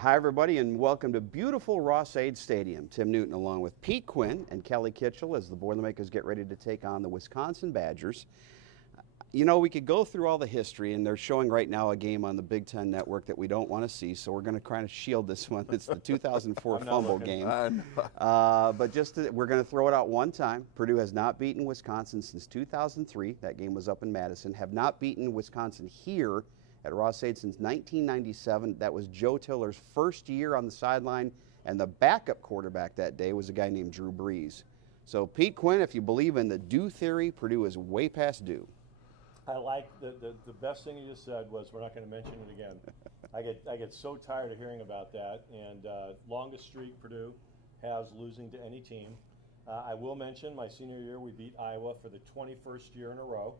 Hi, everybody, and welcome to beautiful Ross-Ade Stadium. Tim Newton along with Pete Quinn and Kelly Kitchel as the Boilermakers get ready to take on the Wisconsin Badgers. You know, we could go through all the history, and they're showing right now a game on the Big Ten Network that we don't want to see, so we're going to kind of shield this one. It's the 2004 fumble game. But we're going to throw it out one time. Purdue has not beaten Wisconsin since 2003. That game was up in Madison. Have not beaten Wisconsin here at Ross-Ade since 1997. That was Joe Tiller's first year on the sideline, and the backup quarterback that day was a guy named Drew Brees. So, Pete Quinn, if you believe in the due theory, Purdue is way past due. I like the best thing you just said was we're not going to mention it again. I get so tired of hearing about that. And longest streak Purdue has losing to any team. I will mention my senior year we beat Iowa for the 21st year in a row.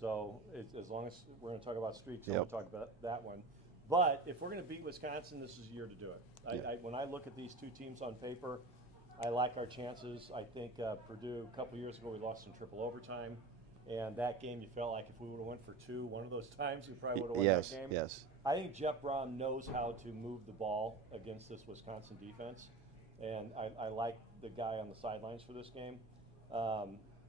So as long as we're going to talk about streaks, we'll talk about that one. But if we're going to beat Wisconsin, this is the year to do it. When I look at these two teams on paper, I like our chances. I think Purdue, a couple years ago, we lost in triple overtime. And that game, you felt like if we would have went for two, one of those times, we probably would have won that game. Yes. I think Jeff Brom knows how to move the ball against this Wisconsin defense. And I like the guy on the sidelines for this game.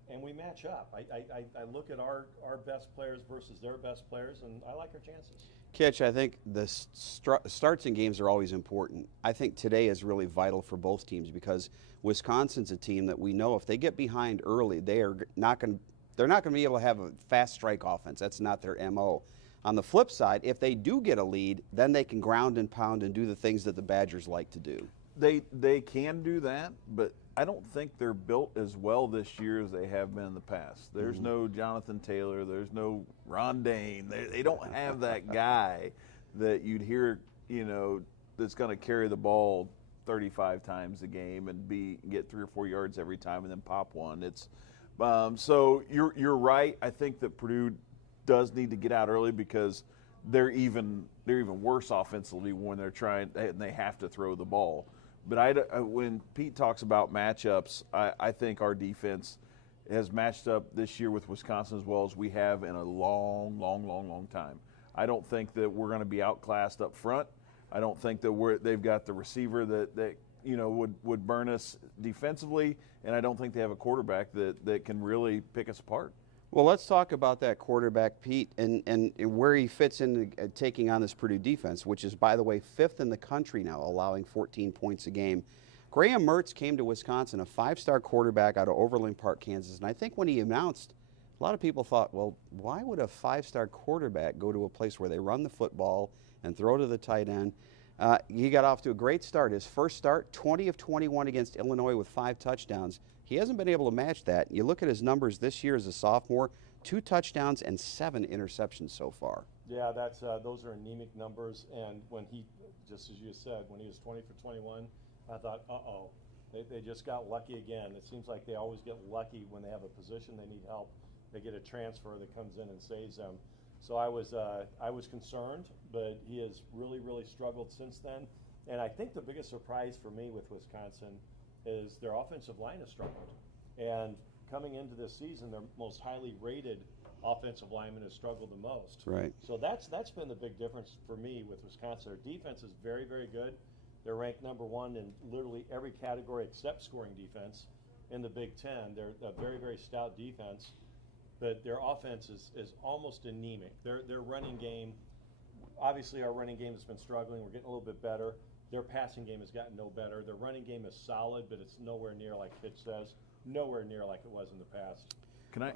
And we match up. I look at our best players versus their best players, and I like our chances. Kitch, I think the starts in games are always important. I think today is really vital for both teams because Wisconsin's a team that we know if they get behind early, they're not going to be able to have a fast strike offense. That's not their MO. On the flip side, if they do get a lead, then they can ground and pound and do the things that the Badgers like to do. They can do that, but I don't think they're built as well this year as they have been in the past. There's no Jonathan Taylor. There's no Ron Dane. They don't have that guy that you'd hear, that's going to carry the ball 35 times a game and get 3 or 4 yards every time and then pop one. It's so you're right. I think that Purdue does need to get out early because they're even worse offensively when they're trying and they have to throw the ball. But when Pete talks about matchups, I think our defense has matched up this year with Wisconsin as well as we have in a long time. I don't think that we're going to be outclassed up front. I don't think that they've got the receiver that would burn us defensively, and I don't think they have a quarterback that can really pick us apart. Well, let's talk about that quarterback, Pete, and where he fits in taking on this Purdue defense, which is, by the way, 5th in the country now, allowing 14 points a game. Graham Mertz came to Wisconsin, a 5-star quarterback out of Overland Park, Kansas, and I think when he announced, a lot of people thought, well, why would a 5-star quarterback go to a place where they run the football and throw to the tight end? He got off to a great start. His first start, 20 of 21 against Illinois with 5 touchdowns. He hasn't been able to match that. You look at his numbers this year as a sophomore, 2 touchdowns and 7 interceptions so far. Yeah, those are anemic numbers. And when he, just as you said, when he was 20 for 21, I thought, uh-oh, they just got lucky again. It seems like they always get lucky when they have a position they need help. They get a transfer that comes in and saves them. So I was concerned, but he has really struggled since then. And I think the biggest surprise for me with Wisconsin is their offensive line has struggled. And coming into this season, their most highly rated offensive lineman has struggled the most. Right. So that's been the big difference for me with Wisconsin. Their defense is very good. They're ranked number 1 in literally every category except scoring defense in the Big Ten. They're a very stout defense, but their offense is almost anemic. Their running game, obviously our running game has been struggling. We're getting a little bit better. Their passing game has gotten no better. Their running game is solid, but it's nowhere near, like Fitch says, nowhere near like it was in the past.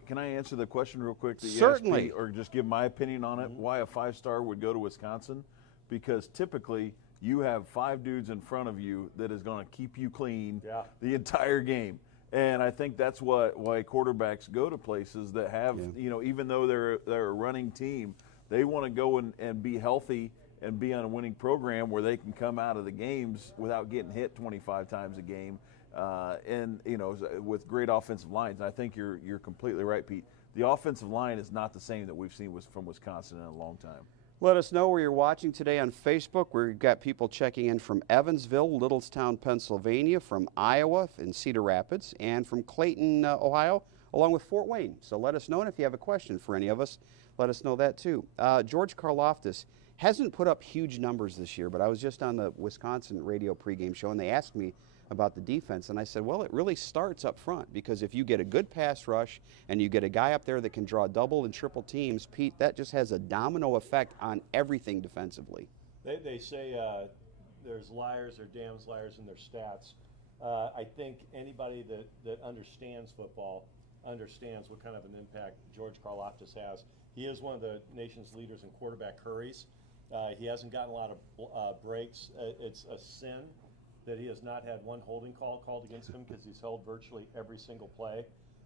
Can I answer the question real quick? Certainly. Or just give my opinion on it, why a 5-star would go to Wisconsin? Because typically you have 5 dudes in front of you that is going to keep you clean the entire game. And I think that's why quarterbacks go to places that have, even though they're a running team, they want to go and be healthy and be on a winning program where they can come out of the games without getting hit 25 times a game, and with great offensive lines. And I think you're completely right, Pete. The offensive line is not the same that we've seen from Wisconsin in a long time. Let us know where you're watching today on Facebook. We've got people checking in from Evansville, Littlestown, Pennsylvania, from Iowa and Cedar Rapids, and from Clayton, Ohio, along with Fort Wayne. So let us know, and if you have a question for any of us, let us know that too. George Karloftis, hasn't put up huge numbers this year, but I was just on the Wisconsin radio pregame show, and they asked me about the defense, and I said, well, it really starts up front, because if you get a good pass rush and you get a guy up there that can draw double and triple teams, Pete, that just has a domino effect on everything defensively. They say there's liars or damn liars in their stats. I think anybody that understands football understands what kind of an impact George Karlaftis has. He is one of the nation's leaders in quarterback hurries. He hasn't gotten a lot of breaks. It's a sin that he has not had one holding call called against him, because he's held virtually every single play.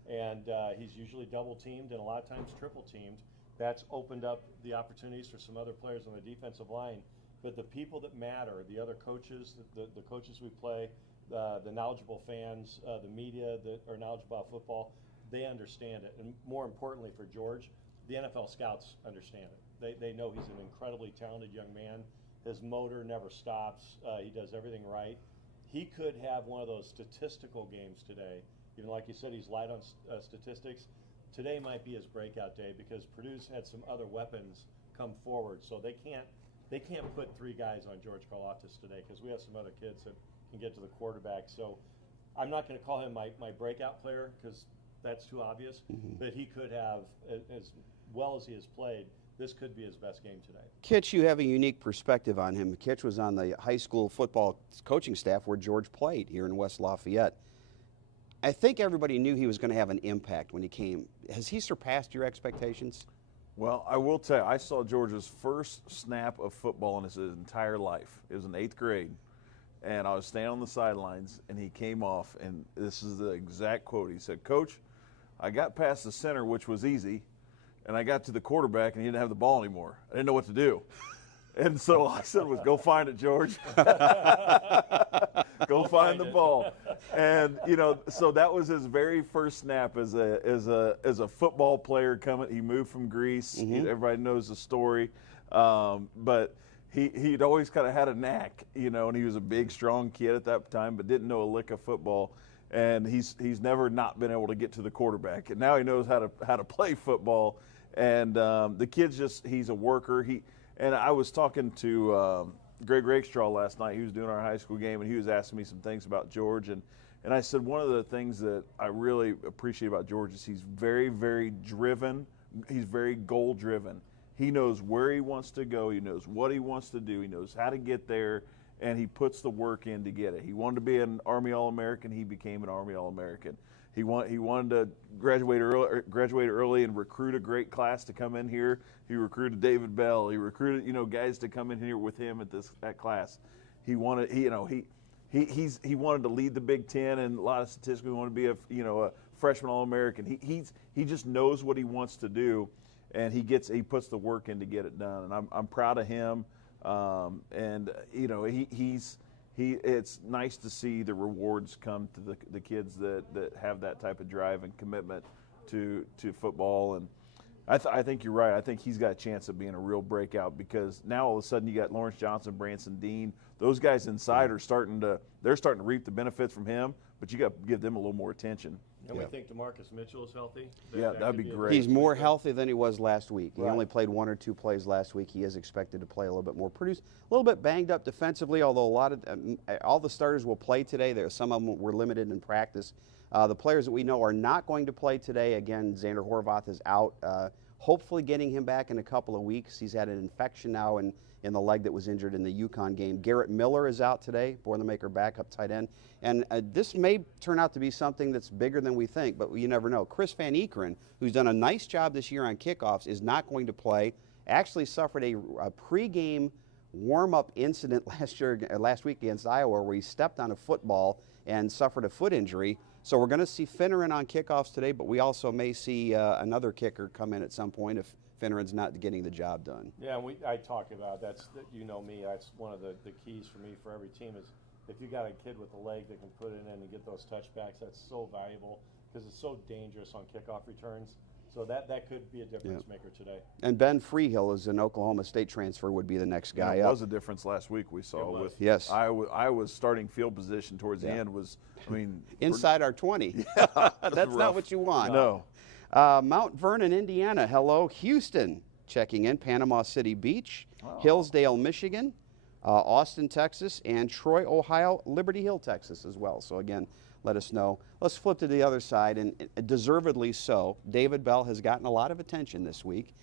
And he's usually double teamed and a lot of times triple teamed. That's opened up the opportunities for some other players on the defensive line. But the people that matter, the other coaches, the coaches we play, the knowledgeable fans, the media that are knowledgeable about football, they understand it. And more importantly for George, the NFL scouts understand it. They know he's an incredibly talented young man. His motor never stops. He does everything right. He could have one of those statistical games today. Even like you said, he's light on statistics. Today might be his breakout day, because Purdue's had some other weapons come forward, so they can't put 3 guys on George Karlaftis today, because we have some other kids that can get to the quarterback. So I'm not going to call him my breakout player, because that's too obvious. But he could have, as well as he has played, this could be his best game today. Kitch, you have a unique perspective on him. Kitch was on the high school football coaching staff where George played here in West Lafayette. I think everybody knew he was going to have an impact when he came. Has he surpassed your expectations? Well, I will tell you, I saw George's first snap of football in his entire life. It was in 8th grade, and I was standing on the sidelines, and he came off, and this is the exact quote. He said, "Coach, I got past the center, which was easy, and I got to the quarterback, and he didn't have the ball anymore. I didn't know what to do." And so all I said was, "Go find it, George." Go find the ball. And, you know, so that was his very first snap as a football player coming. He moved from Greece. Everybody knows the story. But he'd always kind of had a knack, you know, and he was a big, strong kid at that time, but didn't know a lick of football. And he's never not been able to get to the quarterback. And now he knows how to play football. And the kid's he's a worker. And I was talking to Greg Rakestraw last night. He was doing our high school game, and he was asking me some things about George. And I said, one of the things that I really appreciate about George is he's very, very driven. He's very goal-driven. He knows where he wants to go. He knows what he wants to do. He knows how to get there, and he puts the work in to get it. He wanted to be an Army All-American. He became an Army All-American. He wanted to graduate early and recruit a great class to come in here. He recruited David Bell. He recruited, you know, guys to come in here with him at class. He wanted he wanted to lead the Big Ten, and a lot of statistics. He wanted to be a freshman All-American. He just knows what he wants to do, and he puts the work in to get it done. And I'm proud of him. And you know, it's nice to see the rewards come to the kids that have that type of drive and commitment to football. And I think you're right. I think he's got a chance of being a real breakout, because now all of a sudden you got Lawrence Johnson, Branson Dean. Those guys inside are starting to reap the benefits from him, but you got to give them a little more attention. And we think DeMarcus Mitchell is healthy. That'd be great. He's more healthy than he was last week. He Right. only played 1 or 2 plays last week. He is expected to play a little bit more. Purdue's a little bit banged up defensively, although all the starters will play today. Some of them were limited in practice. The players that we know are not going to play today. Again, Xander Horvath is out. Hopefully getting him back in a couple of weeks. He's had an infection now in the leg that was injured in the UConn game. Garrett Miller is out today, Boilermaker backup tight end. And this may turn out to be something that's bigger than we think, but you never know. Chris Van Ekeren, who's done a nice job this year on kickoffs, is not going to play. Actually suffered a pregame warm-up incident last week against Iowa, where he stepped on a football and suffered a foot injury. So we're going to see Finneran on kickoffs today, but we also may see another kicker come in at some point if Finneran's not getting the job done. Yeah, I talk about you know me. That's one of the keys for me for every team is if you got a kid with a leg that can put it in and get those touchbacks. That's so valuable because it's so dangerous on kickoff returns. So that could be a difference maker today. And Ben Freehill is an Oklahoma State transfer, would be the next guy up. It was a difference last week we saw with yes. Iowa's starting field position towards the end was, inside our 20. Yeah, that's not what you want. No. Mount Vernon, Indiana. Hello, Houston checking in. Panama City Beach. Hillsdale, Michigan, Austin, Texas, and Troy, Ohio, Liberty Hill, Texas as well. So again, let us know. Let's flip to the other side, and deservedly so. David Bell has gotten a lot of attention this week.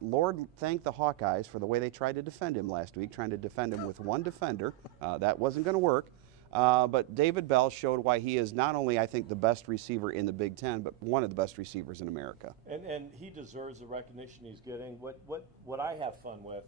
Lord thank the Hawkeyes for the way they tried to defend him last week, trying to defend him with one defender. That wasn't going to work. But David Bell showed why he is not only, I think, the best receiver in the Big Ten, but one of the best receivers in America. And he deserves the recognition he's getting. What I have fun with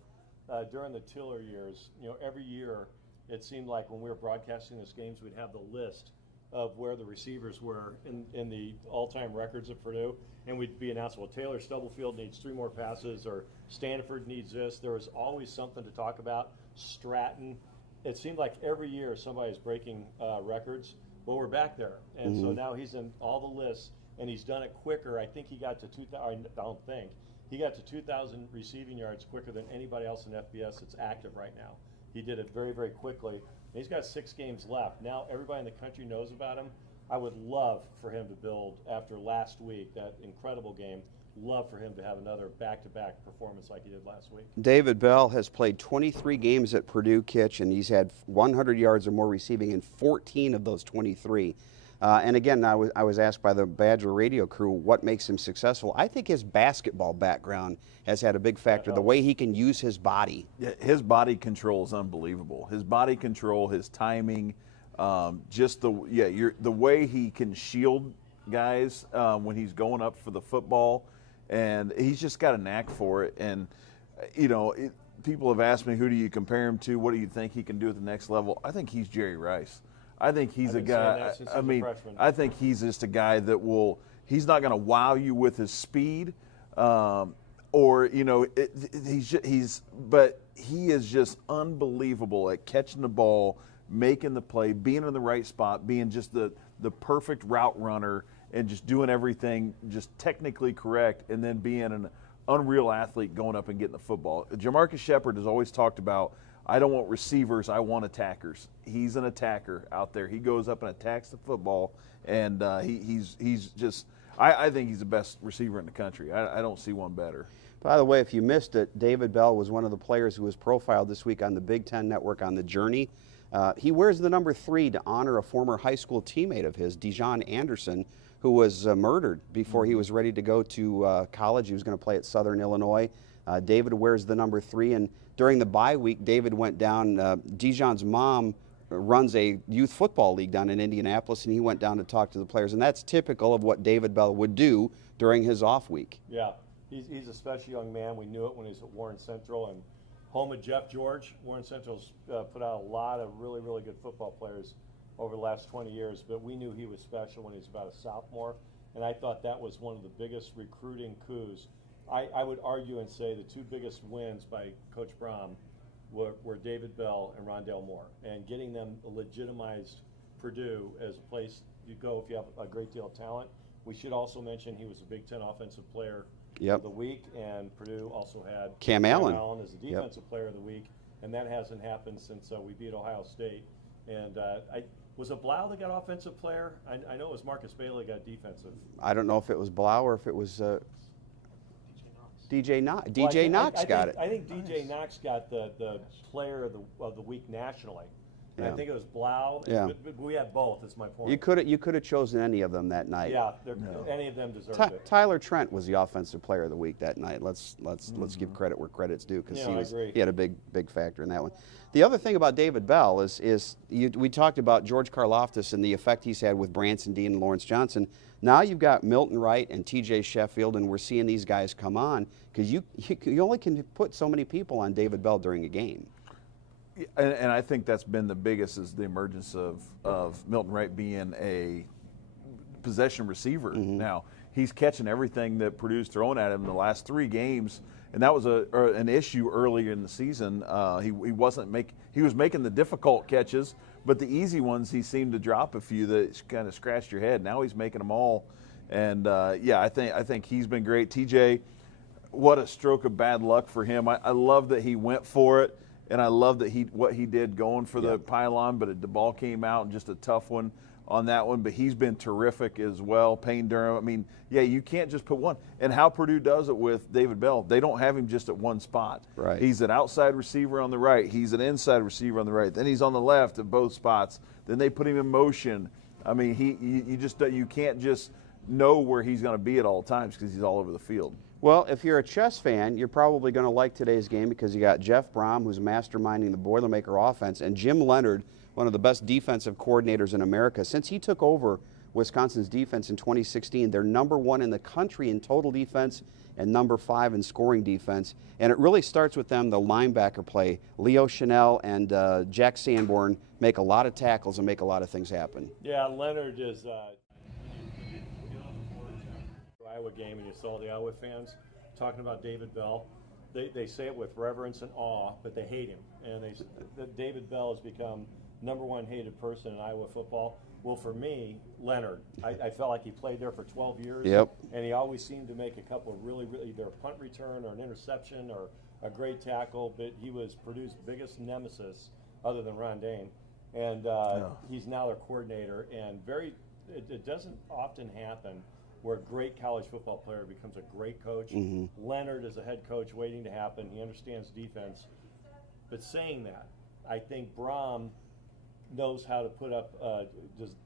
during the Tiller years, every year it seemed like when we were broadcasting these games, we'd have the list of where the receivers were in the all-time records of Purdue, and we'd be announcing, well, Taylor Stubblefield needs 3 more passes, or Stanford needs this. There was always something to talk about. Stratton. It seemed like every year somebody's breaking records, but we're back there. And so now he's in all the lists, and he's done it quicker. I think he got to 2,000, I don't think. He got to 2,000 receiving yards quicker than anybody else in FBS that's active right now. He did it very, very quickly. And he's got 6 games left. Now everybody in the country knows about him. I would love for him to build, after last week, that incredible game, love for him to have another back-to-back performance like he did last week. David Bell has played 23 games at Purdue, Kitch, and he's had 100 yards or more receiving in 14 of those 23. And again, I was asked by the Badger radio crew what makes him successful. I think his basketball background has had a big factor, the way he can use his body. Yeah, his body control is unbelievable. His body control, his timing, just the way he can shield guys when he's going up for the football, and he's just got a knack for it. And people have asked me, who do you compare him to? What do you think he can do at the next level? I think he's Jerry Rice. I think he's a guy. I think he's just a guy that will. He's not going to wow you with his speed, but he is just unbelievable at catching the ball, making the play, being in the right spot, being just the perfect route runner, and just doing everything just technically correct, and then being an unreal athlete going up and getting the football. Jamarcus Shepard has always talked about, I don't want receivers, I want attackers. He's an attacker out there. He goes up and attacks the football, and he's just – I think he's the best receiver in the country. I don't see one better. By the way, if you missed it, David Bell was one of the players who was profiled this week on the Big Ten Network on The Journey. He wears the number 3 to honor a former high school teammate of his, Dijon Anderson, who was murdered before he was ready to go to college. He was going to play at Southern Illinois. David wears the number 3, and during the bye week, David went down. Dijon's mom runs a youth football league down in Indianapolis, and he went down to talk to the players, and that's typical of what David Bell would do during his off week. Yeah, he's a special young man. We knew it when he was at Warren Central, and home of Jeff George. Warren Central's put out a lot of really, really good football players over the last 20 years, but we knew he was special when he was about a sophomore, and I thought that was one of the biggest recruiting coups. I would argue and say the 2 biggest wins by Coach Brom were David Bell and Rondale Moore, and getting them legitimized Purdue as a place you go if you have a great deal of talent. We should also mention he was a Big Ten Offensive Player of the Week, and Purdue also had Cam Allen as the Defensive Player of the Week, and that hasn't happened since we beat Ohio State. And was it Blau that got Offensive Player? I know it was Marcus Bailey got Defensive. I don't know if it was Blau or if it was DJ Knox. Got it. I think DJ Knox got the Player of the Week nationally. And I think it was Blau. Yeah. But we had both. That's my point. You could have chosen any of them that night. Yeah, any of them deserved it. Tyler Trent was the Offensive Player of the Week that night. Let's give credit where credit's due, because he had a big factor in that one. The other thing about David Bell is we talked about George Karlaftis and the effect he's had with Branson Dean and Lawrence Johnson. Now you've got Milton Wright and T.J. Sheffield, and we're seeing these guys come on, because you only can put so many people on David Bell during a game. And I think that's been the biggest, is the emergence of Milton Wright being a possession receiver. Now, he's catching everything that Purdue's thrown at him in the last 3 games, and that was an issue earlier in the season. He was making the difficult catches, but the easy ones he seemed to drop a few that kind of scratched your head. Now he's making them all, and I think he's been great. TJ, what a stroke of bad luck for him. I love that he went for it. And I love that what he did going for the pylon, but the ball came out and just a tough one on that one, but he's been terrific as well. Payne Durham. I mean, yeah, you can't just put one. And how Purdue does it with David Bell, they don't have him just at one spot. Right. He's an outside receiver on the right. He's an inside receiver on the right. Then he's on the left at both spots. Then they put him in motion. I mean, you can't just know where he's going to be at all times because he's all over the field. Well, if you're a chess fan, you're probably going to like today's game because you got Jeff Brom, who's masterminding the Boilermaker offense, and Jim Leonard, one of the best defensive coordinators in America. Since he took over Wisconsin's defense in 2016, they're #1 in the country in total defense and #5 in scoring defense. And it really starts with them, the linebacker play. Leo Chanel and Jack Sanborn make a lot of tackles and make a lot of things happen. Yeah, Leonard is Iowa game, and you saw the Iowa fans talking about David Bell. They say it with reverence and awe, but they hate him. And David Bell has become #1 hated person in Iowa football. Well, for me, Leonard, I felt like he played there for 12 years. Yep. And he always seemed to make a couple of really, either a punt return or an interception or a great tackle, but he was Purdue's biggest nemesis other than Rondane. And he's now their coordinator. And it doesn't often happen where a great college football player becomes a great coach. Mm-hmm. Leonard is a head coach waiting to happen. He understands defense. But saying that, I think Brom knows how to put up,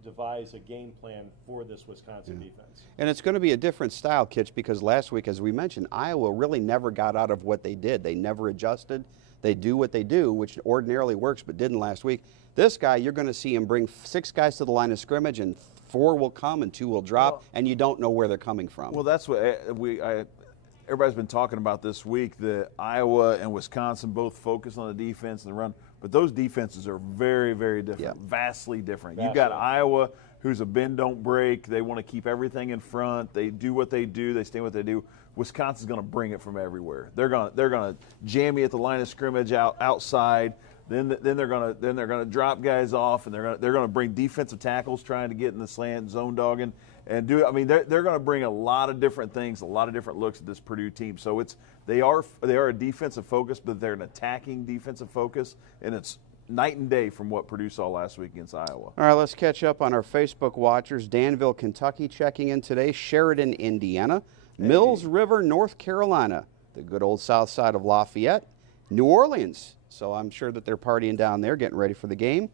devise a game plan for this Wisconsin defense. And it's going to be a different style, Kitch, because last week, as we mentioned, Iowa really never got out of what they did. They never adjusted. They do what they do, which ordinarily works, but didn't last week. This guy, you're going to see him bring 6 guys to the line of scrimmage, and 4 will come and 2 will drop, and you don't know where they're coming from. Well, that's what everybody's been talking about this week, that Iowa and Wisconsin both focus on the defense and the run, but those defenses are very, very different, vastly different. You've got Iowa, who's a bend, don't break. They want to keep everything in front. They do what they do. They stay what they do. Wisconsin's going to bring it from everywhere. They're going to jam you at the line of scrimmage outside. Then they're going to drop guys off, and they're going to bring defensive tackles trying to get in the slant, zone dogging, and do. I mean, they're going to bring a lot of different things, a lot of different looks at this Purdue team. So they are a defensive focus, but they're an attacking defensive focus, and it's night and day from what Purdue saw last week against Iowa. All right, let's catch up on our Facebook watchers. Danville, Kentucky checking in today. Sheridan, Indiana. Mills River, North Carolina. The good old south side of Lafayette. New Orleans. So I'm sure that they're partying down there, getting ready for the game.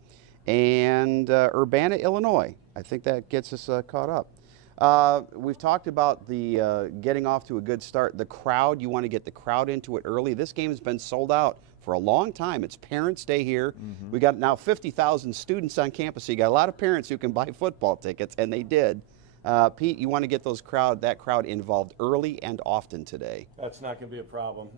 And Urbana, Illinois. I think that gets us caught up. We've talked about the getting off to a good start. The crowd, you want to get the crowd into it early. This game has been sold out for a long time. It's Parents' Day here. Mm-hmm. We got now 50,000 students on campus, so you got a lot of parents who can buy football tickets, and they did. Pete, you want to get that crowd involved early and often today. That's not going to be a problem.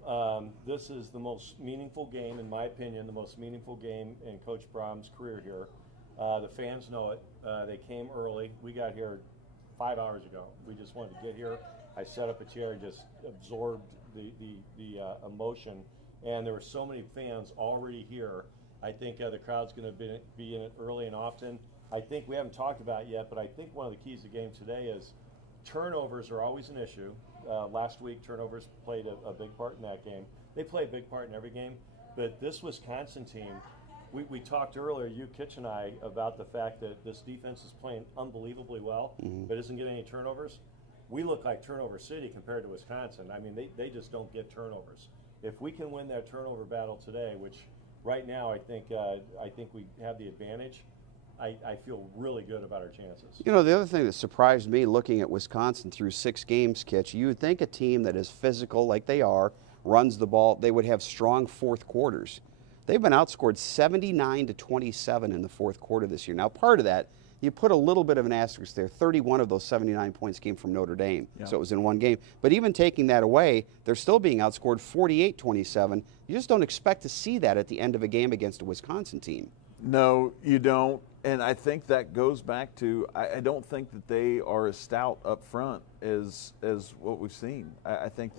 This is the most meaningful game, in my opinion, the most meaningful game in Coach Brom's career here. The fans know it. They came early. We got here 5 hours ago. We just wanted to get here. I set up a chair and just absorbed the emotion. And there were so many fans already here. I think the crowd's going to be in it early and often. I think we haven't talked about it yet, but I think one of the keys to the game today is turnovers are always an issue. Last week, turnovers played a big part in that game. They play a big part in every game, but this Wisconsin team, we talked earlier, you, Kitch, and I, about the fact that this defense is playing unbelievably well, but isn't getting any turnovers. We look like turnover city compared to Wisconsin. I mean, they just don't get turnovers. If we can win that turnover battle today, which right now I think we have the advantage, I feel really good about our chances. You know, the other thing that surprised me looking at Wisconsin through 6 games, Kitch, you would think a team that is physical like they are, runs the ball, they would have strong fourth quarters. They've been outscored 79-27 in the fourth quarter this year. Now, part of that, you put a little bit of an asterisk there. 31 of those 79 points came from Notre Dame, so it was in one game. But even taking that away, they're still being outscored 48-27. You just don't expect to see that at the end of a game against a Wisconsin team. No, you don't. And I think that goes back to, I don't think that they are as stout up front as what we've seen. I think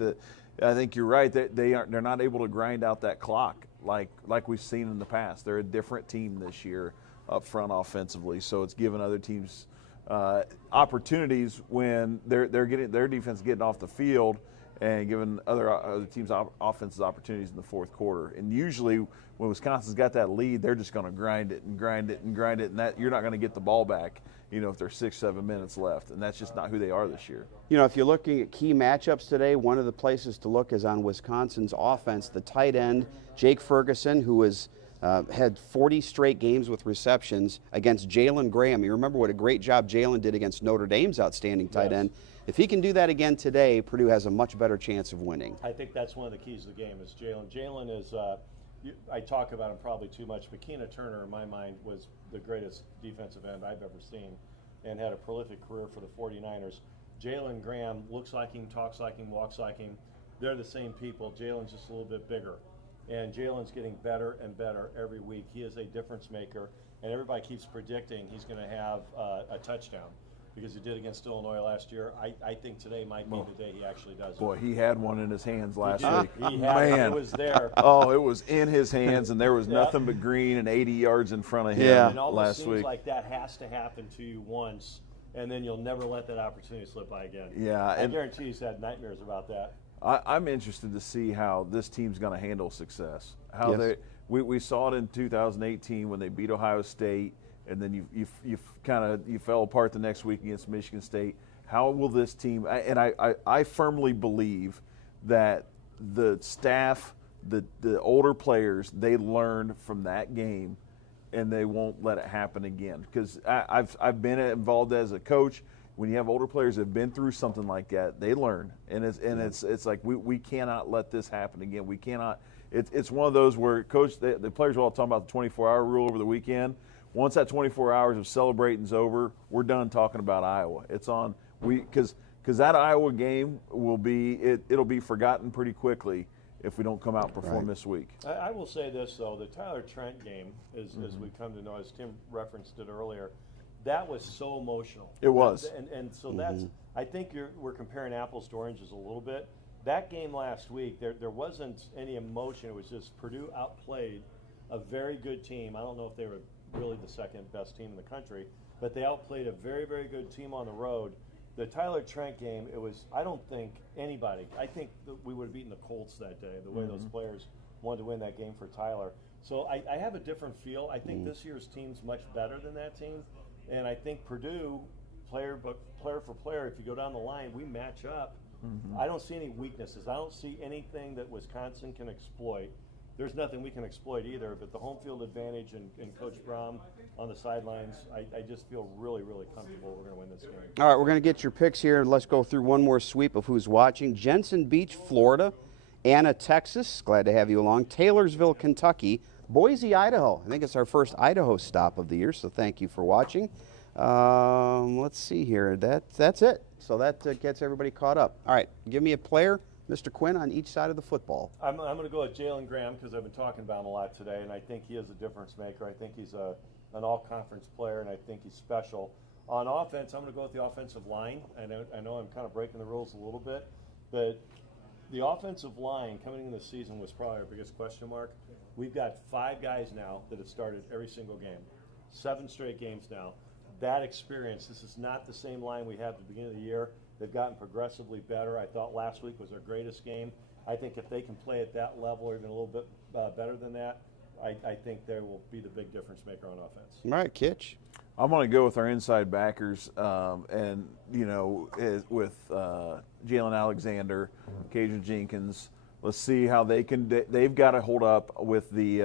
you're right. They're not able to grind out that clock like we've seen in the past. They're a different team this year up front offensively. So it's given other teams opportunities when their defense getting off the field, and giving other teams offenses opportunities in the fourth quarter. And usually when Wisconsin's got that lead, they're just going to grind it and grind it and grind it, and that you're not going to get the ball back, if there's 6-7 minutes left. And that's just not who they are this year. If you're looking at key matchups today, one of the places to look is on Wisconsin's offense. The tight end, Jake Ferguson, who has had 40 straight games with receptions against Jalen Graham. You remember what a great job Jalen did against Notre Dame's outstanding tight end. If he can do that again today, Purdue has a much better chance of winning. I think that's one of the keys of the game is Jalen. Jalen is, I talk about him probably too much, but Keena Turner, in my mind, was the greatest defensive end I've ever seen and had a prolific career for the 49ers. Jalen Graham looks like him, talks like him, walks like him. They're the same people. Jalen's just a little bit bigger. And Jalen's getting better and better every week. He is a difference maker, and everybody keeps predicting he's going to have a touchdown because he did against Illinois last year. I think today might be the day he actually does it. Boy, he had one in his hands last week. He had it. It was there. Oh, it was in his hands, and there was nothing but green and 80 yards in front of him And it last seems week. like that has to happen to you once, and then you'll never let that opportunity slip by again. Yeah, I guarantee he's had nightmares about that. I'm interested to see how this team's going to handle success. We saw it in 2018 when they beat Ohio State, and then you fell apart the next week against Michigan State. How will this team? And I firmly believe that the staff, the older players, they learned from that game, and they won't let it happen again. Because I've been involved as a coach. When you have older players that have been through something like that, they learn, and it's like we cannot let this happen again. We cannot. It's one of those where the players are all talking about the 24-hour rule over the weekend. Once that 24 hours of celebrating's over, we're done talking about Iowa. It's on because that Iowa game will be it'll be forgotten pretty quickly if we don't come out and perform this week. I will say this though: the Tyler Trent game, as we come to know, as Tim referenced it earlier. That was so emotional. It was. And so that's, I think we're comparing apples to oranges a little bit. That game last week, there wasn't any emotion. It was just Purdue outplayed a very good team. I don't know if they were really the second best team in the country, but they outplayed a very, very good team on the road. The Tyler Trent game, I don't think anybody, I think that we would have beaten the Colts that day, the way those players wanted to win that game for Tyler. So I have a different feel. I think this year's team's much better than that team. And I think Purdue, player for player, if you go down the line, we match up. I don't see any weaknesses. I don't see anything that Wisconsin can exploit. There's nothing we can exploit either, but the home field advantage and Coach Braum on the sidelines, I just feel really, really comfortable we're going to win this game. All right, we're going to get your picks here. Let's go through one more sweep of who's watching. Jensen Beach, Florida. Anna, Texas. Glad to have you along. Taylorsville, Kentucky. Boise, Idaho. I think it's our first Idaho stop of the year, so thank you for watching. Let's see here. That's it. So that gets everybody caught up. All right, give me a player, Mr. Quinn, on each side of the football. I'm going to go with Jalen Graham because I've been talking about him a lot today, and I think he is a difference maker. I think he's an all-conference player, and I think he's special. On offense, I'm going to go with the offensive line. I know I'm kind of breaking the rules a little bit, but the offensive line coming into the season was probably our biggest question mark. We've got 5 guys now that have started every single game, 7 straight games now. That experience, this is not the same line we had at the beginning of the year. They've gotten progressively better. I thought last week was their greatest game. I think if they can play at that level or even a little bit better than that, I think they will be the big difference maker on offense. All right, Kitch. I'm going to go with our inside backers, and with Jalen Alexander, Cajun Jenkins. Let's see how they can. They've got to hold up with the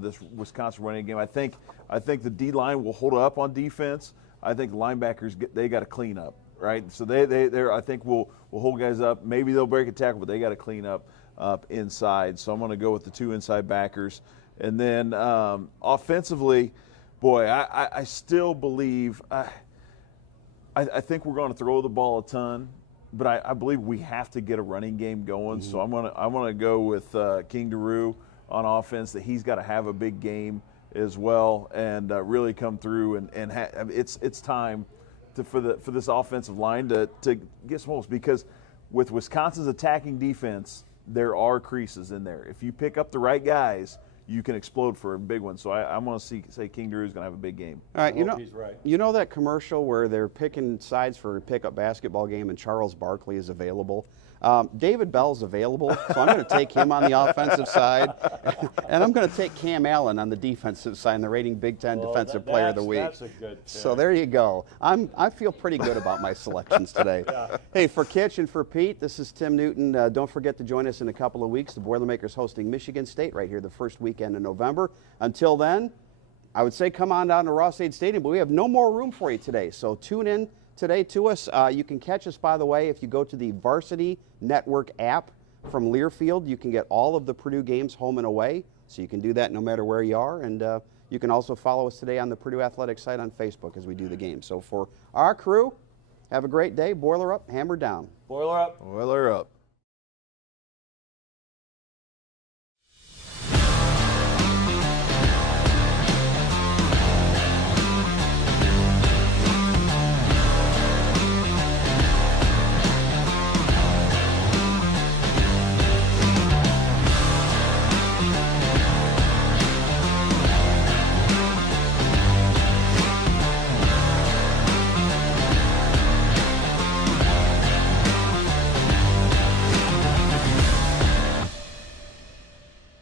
this Wisconsin running game. I think the D line will hold up on defense. I think the linebackers they got to clean up, right? So they're I think we'll hold guys up. Maybe they'll break a tackle, but they got to clean up inside. So I'm going to go with the 2 inside backers, and then offensively. Boy, I still believe I think we're going to throw the ball a ton, but I believe we have to get a running game going. So I'm gonna go with King Daru on offense. That he's got to have a big game as well and really come through it's time for this offensive line to get some holes, because with Wisconsin's attacking defense there are creases in there. If you pick up the right guys, you can explode for a big one. So I'm going to say King Daru is going to have a big game. All right, he's right. You know that commercial where they're picking sides for a pickup basketball game and Charles Barkley is available? David Bell's available, so I'm going to take him on the offensive side, and I'm going to take Cam Allen on the defensive side, the rating Big Ten Defensive Player of the Week. That's a good pick. So there you go. I feel pretty good about my selections today. Yeah. Hey, for Kitch and for Pete, this is Tim Newton. Don't forget to join us in a couple of weeks. The Boilermakers hosting Michigan State right here the first weekend in November. Until then, I would say come on down to Ross-Ade Stadium, but we have no more room for you today. So tune in today to us. You can catch us, by the way, if you go to the Varsity Network app from Learfield. You can get all of the Purdue games home and away, so you can do that no matter where you are. And you can also follow us today on the Purdue Athletics site on Facebook as we do the game. So for our crew, have a great day. Boiler up, hammer down. Boiler up. Boiler up.